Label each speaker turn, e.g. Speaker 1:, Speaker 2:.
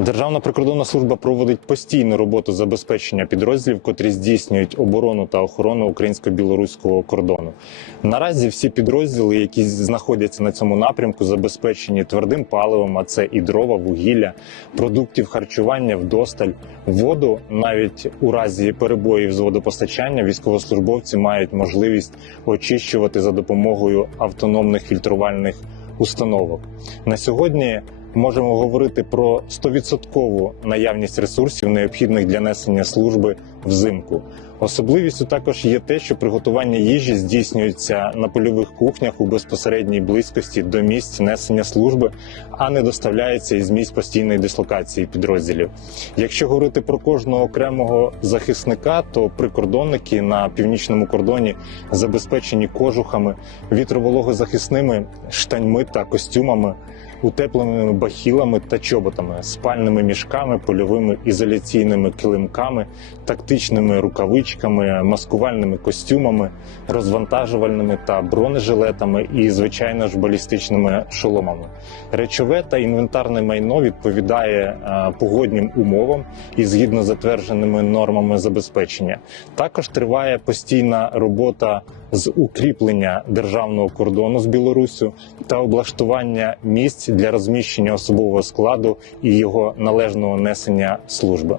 Speaker 1: Державна прикордонна служба проводить постійну роботу забезпечення підрозділів, котрі здійснюють оборону та охорону українсько-білоруського кордону. Наразі всі підрозділи, які знаходяться на цьому напрямку, забезпечені твердим паливом, а це і дрова, вугілля, продуктів харчування вдосталь, воду. Навіть у разі перебоїв з водопостачання військовослужбовці мають можливість очищувати за допомогою автономних фільтрувальних установок. На сьогодні можемо говорити про 100% наявність ресурсів, необхідних для несення служби взимку. Особливістю також є те, що приготування їжі здійснюється на польових кухнях у безпосередній близькості до місць несення служби, а не доставляється із місць постійної дислокації підрозділів. Якщо говорити про кожного окремого захисника, то прикордонники на північному кордоні забезпечені кожухами, вітровологозахисними штаньми та костюмами, утепленими бахілами та чоботами, спальними мішками, польовими ізоляційними килимками, тактичними рукавичками, маскувальними костюмами, розвантажувальними та бронежилетами і, звичайно ж, балістичними шоломами. Речове та інвентарне майно відповідає е, погоднім умовам і згідно затвердженими нормами забезпечення. Також триває постійна робота з укріплення державного кордону з Білоруссю та облаштування місць для розміщення особового складу і його належного несення служби.